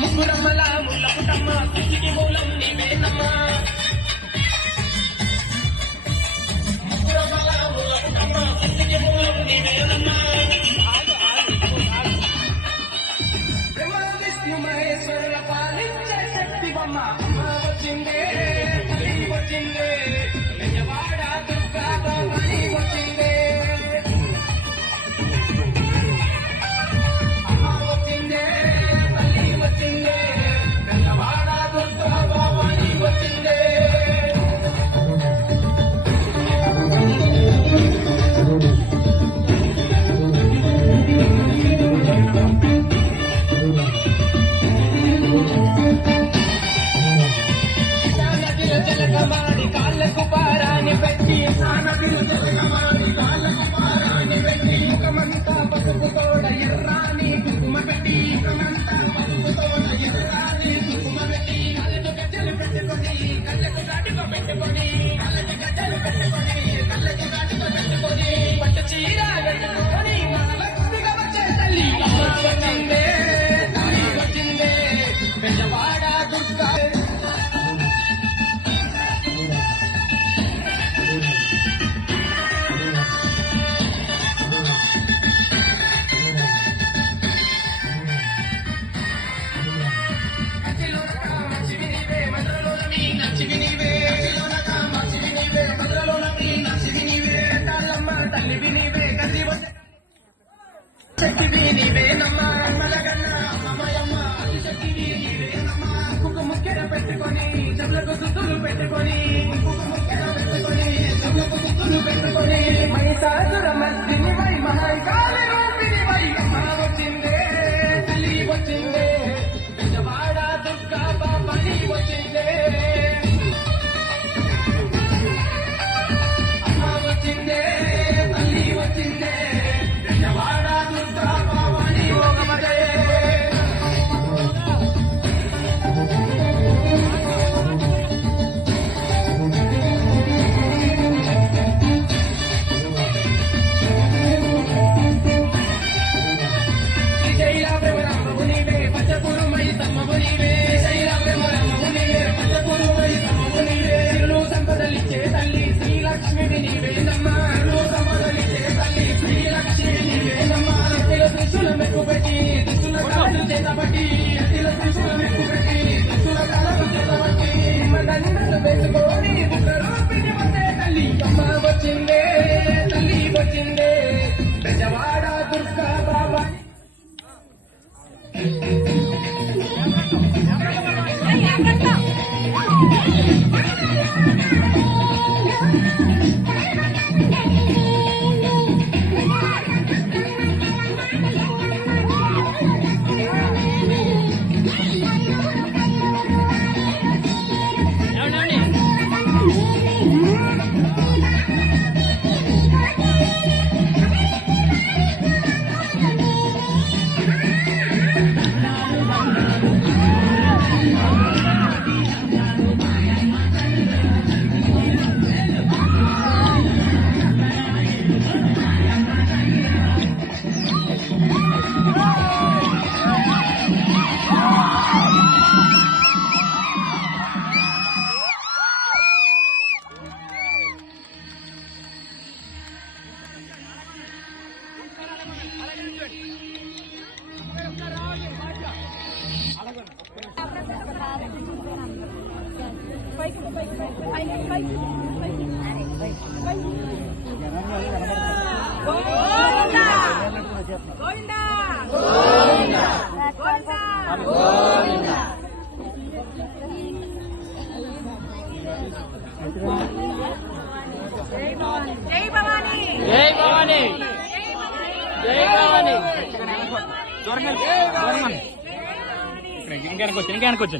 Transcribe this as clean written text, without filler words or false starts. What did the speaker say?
ముగ్గురమ్మల ముల్లపుటమ్మ కృషికి మూలం నీవేనమ్మా. ముగ్గురమ్మల ముల్లపుటమ్మ కృషికి మూలం నీవేనమ్మా. విష్ణు మహేశ్వరుల పాలించే శక్తి బొమ్మ అమ్మ వచ్చిందే, తల్లి వచ్చిందే, నిజవాడ దుర్గా భవాని వచ్చిందే. అమ్మ వచ్చిందే, తల్లి వచ్చిందే, నిజవాడ దుర్గా భవాని వచ్చిందే. జలగమాడి కాళ్ళకు పారాని పెట్టి, నదిలో జలగమాడి కాళ్ళకు పారాని పెట్టి, ముఖమంతా పసుపు తోడ ఎర్రాని కుంకుమ పెట్టి, ముఖమంతా పసుపు తోడ ఎర్రాని కుంకుమ పెట్టి, కళ్ళకు గజ్జలు పెట్టుకొని, కళ్ళకు దాటిగా పెట్టుకొని, కళ్ళకు గజ్జలు పెట్టుకొని, కళ్ళకు దాటిగా పెట్టుకొని, పట్టు చీర కట్టుకొని మహాలక్ష్మిగా వచ్చే తల్లి అమ్మ వచ్చిందే, తల్లి వచ్చిందే, పెద్దవాడ దుర్గా. శక్తివి నీవేనమ్మా, మలగన్న అమ్మయమ్మ శక్తివి నీవేనమ్మా. కుక్కుముక్కెర పెట్టుకొని, చెవులకు దుద్దులు పెట్టుకొని, కుక్కుముక్కెర పెట్టుకొని, చెవులకు దుద్దులు పెట్టుకొని, మహిషాసుర మర్దిని వై మహాకాళి రూపిణి వై అమ్మ వచ్చిందే, తల్లి వచ్చిందే, పెద్దవాడ దుర్గా భవాని వచ్చిందే. అమ్మ వచ్చిందే, తల్లి వచ్చిందే, పెద్దవాడ దుర్గా భవాని భోగమదే. సంపదలిచ్చే తల్లి శ్రీలక్ష్మిని నీవేనమ్మా, సంపదలిచ్చే తల్లి శ్రీలక్ష్మి నీవేనమ్మా. అతిల త్రిశూల మెక్కు పెట్టి, త్రిశూల కాలు చేతబట్టి, అతిల త్రిశూల మెక్కు పెట్టి, త్రిశూల కాలు చేతబట్టి, దండలు వేసుకొని రూపిణి వచ్చే తల్లి అమ్మ వచ్చిందే, తల్లి వచ్చిందే, పెద్దవాడ దుర్గా భవాని. జై భవాని, జై భవాని, జై భవాని. ఇంకా అనుకోవచ్చు